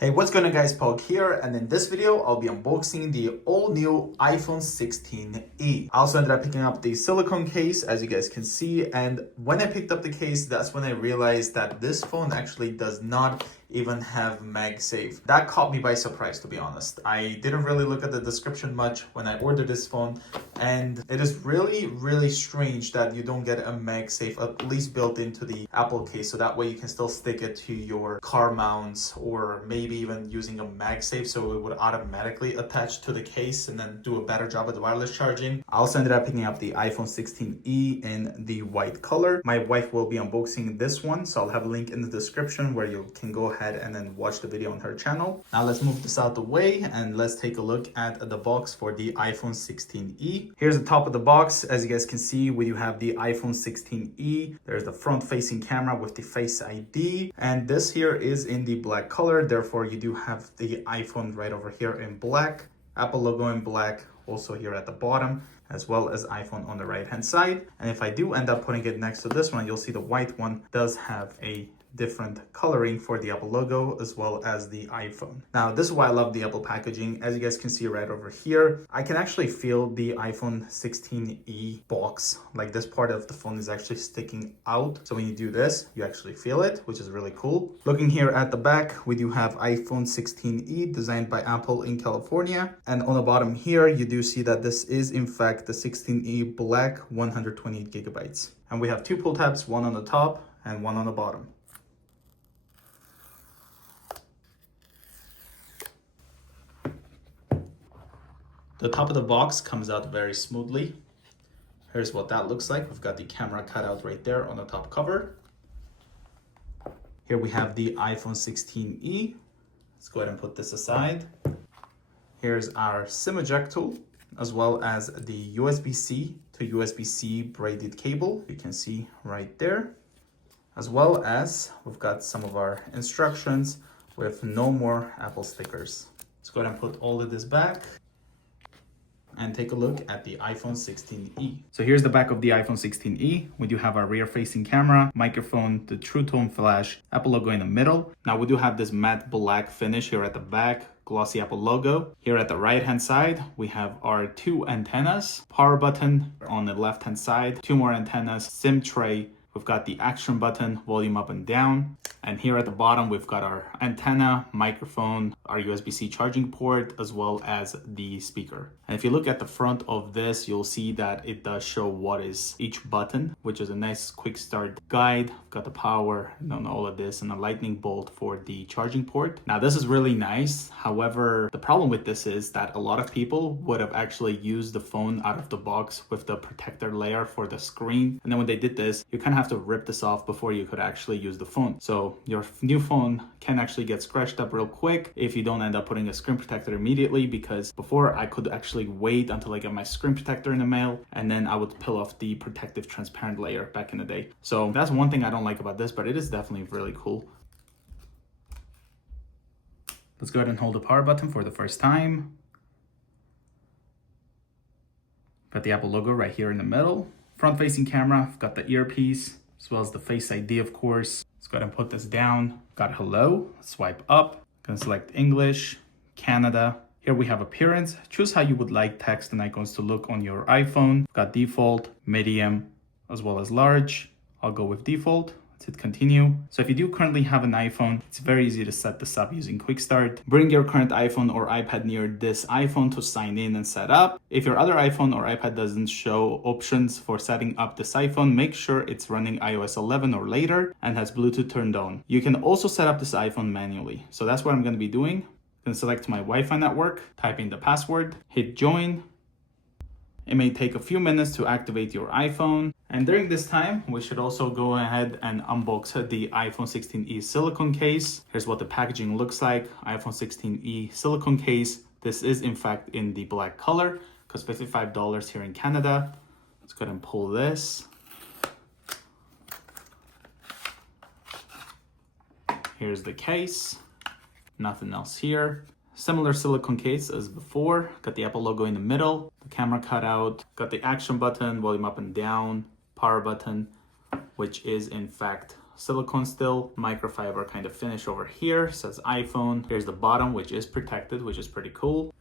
Hey, what's going on guys, Pog here, and in this video I'll be unboxing the all new iPhone 16e. I also ended up picking up the silicone case, as you guys can see, and when I picked up the case, that's when I realized that this phone actually does not even have MagSafe. That caught me by surprise, to be honest. I didn't really look at the description much when I ordered this phone, and it is really strange that you don't get a MagSafe at least built into the Apple case, so that way you can still stick it to your car mounts, or maybe even using a MagSafe so it would automatically attach to the case and then do a better job at the wireless charging. I also ended up picking up the iPhone 16e in the white color. My wife will be unboxing this one, so I'll have a link in the description where you can go ahead and then watch the video on her channel. Now let's move this out the way and let's take a look at the box for the iPhone 16e. Here's the top of the box. As you guys can see, we do have the iPhone 16e. There's the front facing camera with the Face ID, and this here is in the black color. Therefore, you do have the iPhone right over here in black, Apple logo in black, also here at the bottom, as well as iPhone on the right hand side. And if I do end up putting it next to this one, you'll see the white one does have a different coloring for the Apple logo as well as the iPhone. Now, this is why I love the Apple packaging. As you guys can see right over here, I can actually feel the iPhone 16e box. Like, this part of the phone is actually sticking out. So when you do this, you actually feel it, which is really cool. Looking here at the back, we do have iPhone 16e designed by Apple in California. And on the bottom here, you do see that this is in fact the 16e black 128 gigabytes. And we have two pull tabs, one on the top and one on the bottom. The top of the box comes out very smoothly. Here's what that looks like. We've got the camera cut out right there on the top cover. Here we have the iPhone 16e. Let's go ahead and put this aside. Here's our SIM eject tool, as well as the USB-C to USB-C braided cable. You can see right there. As well as we've got some of our instructions with no more Apple stickers. Let's go ahead and put all of this back and take a look at the iPhone 16e. So here's the back of the iPhone 16e. We do have our rear facing camera, microphone, the True Tone flash, Apple logo in the middle. Now we do have this matte black finish here at the back, glossy Apple logo. Here at the right hand side, we have our two antennas, power button on the left hand side, two more antennas, SIM tray. We've got the action button, volume up and down. And here at the bottom, we've got our antenna, microphone, our USB-C charging port, as well as the speaker. And if you look at the front of this, you'll see that it does show what is each button, which is a nice quick start guide. We've got the power and then all of this, and a lightning bolt for the charging port. Now, this is really nice. However, the problem with this is that a lot of people would have actually used the phone out of the box with the protector layer for the screen. And then when they did this, you kind of have to rip this off before you could actually use the phone. So your new phone can actually get scratched up real quick if you don't end up putting a screen protector immediately, because before I could actually wait until I get my screen protector in the mail and then I would peel off the protective transparent layer back in the day. So that's one thing I don't like about this, but it is definitely really cool. Let's go ahead and hold the power button for the first time. Got the Apple logo right here in the middle. Front facing camera, I've got the earpiece, as well as the Face ID, of course. Let's go ahead and put this down. Got hello, swipe up. Gonna select English, Canada. Here we have appearance. Choose how you would like text and icons to look on your iPhone. Got default, medium, as well as large. I'll go with default. Let's hit continue. So if you do currently have an iPhone, it's very easy to set this up using Quick Start. Bring your current iPhone or iPad near this iPhone to sign in and set up. If your other iPhone or iPad doesn't show options for setting up this iPhone, make sure it's running iOS 11 or later and has Bluetooth turned on. You can also set up this iPhone manually. So that's what I'm going to be doing. I'm going to select my Wi-Fi network, type in the password, hit join. It may take a few minutes to activate your iPhone. And during this time, we should also go ahead and unbox the iPhone 16e silicone case. Here's what the packaging looks like. iPhone 16e silicone case. This is in fact in the black color, because $55 here in Canada. Let's go ahead and pull this. Here's the case. Nothing else here. Similar silicone case as before. Got the Apple logo in the middle, the camera cut out, got the action button, volume up and down, power button, which is in fact silicone still, microfiber kind of finish over here, says iPhone. Here's the bottom, which is protected, which is pretty cool.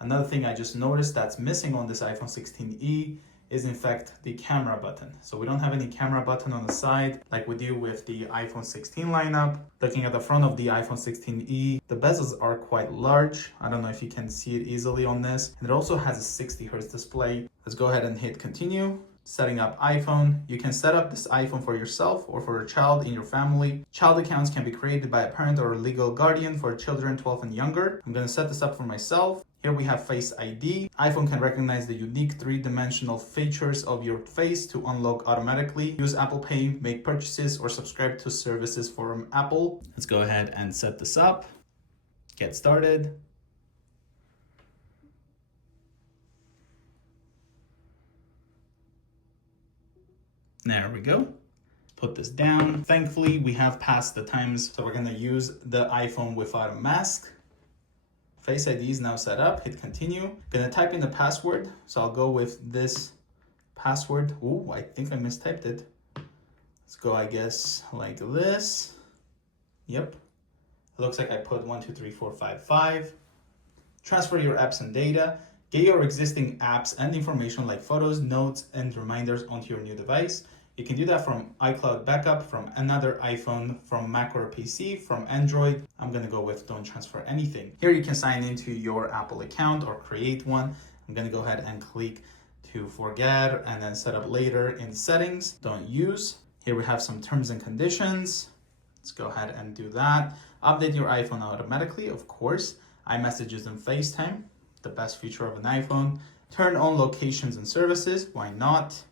Another thing I just noticed that's missing on this iPhone 16e is in fact the camera button. So we don't have any camera button on the side like we do with the iPhone 16 lineup. Looking at the front of the iPhone 16e, the bezels are quite large. I don't know if you can see it easily on this. And it also has a 60 Hz display. Let's go ahead and hit continue. Setting up iPhone. You can set up this iPhone for yourself or for a child in your family. Child accounts can be created by a parent or a legal guardian for children 12 and younger. I'm going to set this up for myself. Here we have Face ID. iPhone can recognize the unique three-dimensional features of your face to unlock automatically. Use Apple Pay, make purchases, or subscribe to services from Apple. Let's go ahead and set this up. Get started. There we go. Put this down. Thankfully, we have passed the times, so we're gonna use the iPhone without a mask. Face ID is now set up. Hit continue. Gonna type in the password, so I'll go with this password. Ooh, I think I mistyped it. Let's go, I guess, like this. Yep. It looks like I put 123455. Transfer your apps and data. Get your existing apps and information like photos, notes, and reminders onto your new device. You can do that from iCloud backup, from another iPhone, from Mac or PC, from Android. I'm gonna go with don't transfer anything. Here you can sign into your Apple account or create one. I'm gonna go ahead and click to forget and then set up later in settings, don't use. Here we have some terms and conditions. Let's go ahead and do that. Update your iPhone automatically, of course. iMessages and FaceTime, the best feature of an iPhone. Turn on locations and services, why not?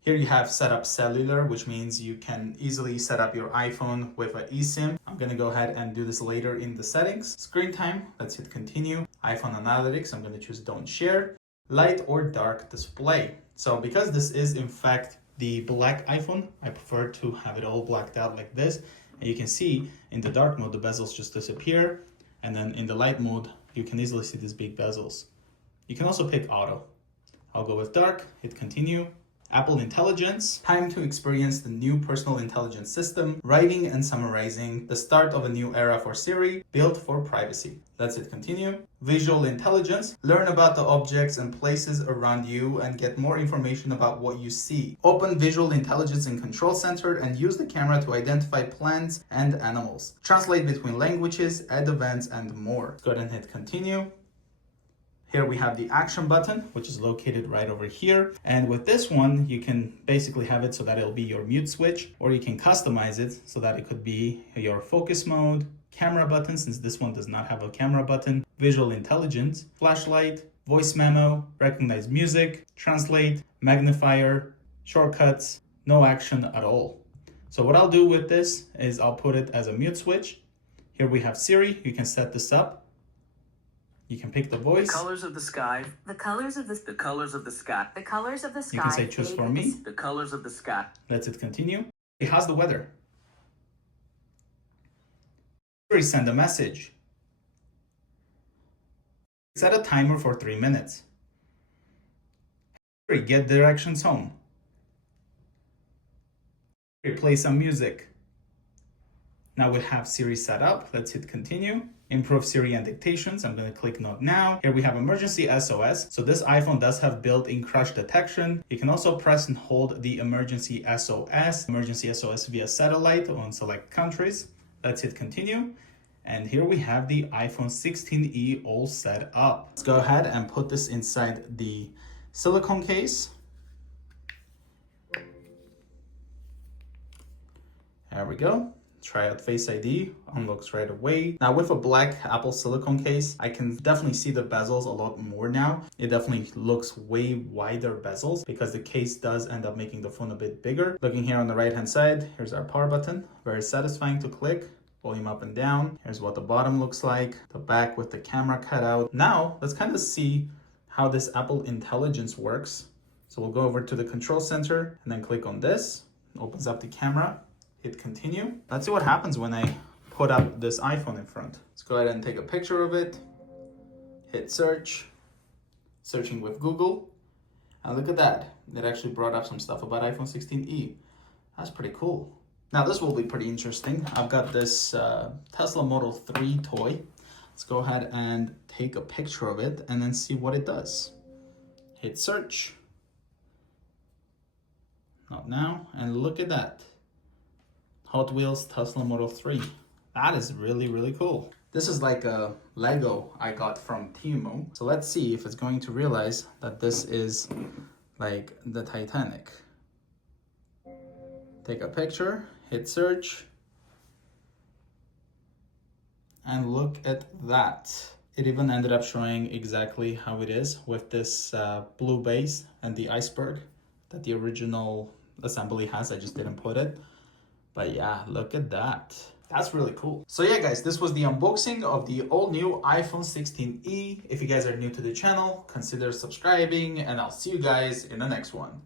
Here you have set up cellular, which means you can easily set up your iPhone with an eSIM. I'm gonna go ahead and do this later in the settings. Screen time, let's hit continue. iPhone analytics, I'm gonna choose don't share. Light or dark display. So because this is in fact the black iPhone, I prefer to have it all blacked out like this. And you can see in the dark mode, the bezels just disappear. And then in the light mode, you can easily see these big bezels. You can also pick auto. I'll go with dark, hit continue. Apple Intelligence, time to experience the new personal intelligence system, writing and summarizing, the start of a new era for Siri, built for privacy. Let's hit continue. Visual Intelligence, learn about the objects and places around you and get more information about what you see. Open Visual Intelligence in Control Center and use the camera to identify plants and animals. Translate between languages, add events, and more. Let's go ahead and hit continue. Here we have the action button, which is located right over here. And with this one, you can basically have it so that it'll be your mute switch, or you can customize it so that it could be your focus mode, camera button, since this one does not have a camera button, visual intelligence, flashlight, voice memo, recognize music, translate, magnifier, shortcuts, no action at all. So what I'll do with this is I'll put it as a mute switch. Here we have Siri, you can set this up. You can pick the voice. The colors of the sky. The colors of the colors of the sky. The colors of the sky. You can say choose for me. The colors of the sky. Let's hit continue. How's the weather? Send a message. Set a timer for 3 minutes. Get directions home. Play some music. Now we have Siri set up. Let's hit continue. Improve Siri and dictations. I'm going to click not now. Here we have emergency SOS. So this iPhone does have built-in crash detection. You can also press and hold the emergency SOS via satellite on select countries. Let's hit continue. And here we have the iPhone 16e all set up. Let's go ahead and put this inside the silicone case. There we go. Try out Face ID, unlocks right away. Now with a black Apple silicone case, I can definitely see the bezels a lot more now. It definitely looks way wider bezels because the case does end up making the phone a bit bigger. Looking here on the right hand side, here's our power button. Very satisfying to click. Volume up and down. Here's what the bottom looks like. The back with the camera cut out. Now let's kind of see how this Apple Intelligence works. So we'll go over to the control center and then click on this. It opens up the camera. Hit continue. Let's see what happens when I put up this iPhone in front. Let's go ahead and take a picture of it. Hit search. Searching with Google. And look at that. It actually brought up some stuff about iPhone 16e. That's pretty cool. Now this will be pretty interesting. I've got this Tesla Model 3 toy. Let's go ahead and take a picture of it and then see what it does. Hit search. Not now, and look at that. Hot Wheels Tesla Model 3. That is really, really cool. This is like a Lego I got from Temu. So let's see if it's going to realize that this is like the Titanic. Take a picture, hit search, and look at that. It even ended up showing exactly how it is with this blue base and the iceberg that the original assembly has. I just didn't put it. But yeah, look at that. That's really cool. So yeah, guys, this was the unboxing of the all new iPhone 16e. If you guys are new to the channel, consider subscribing, and I'll see you guys in the next one.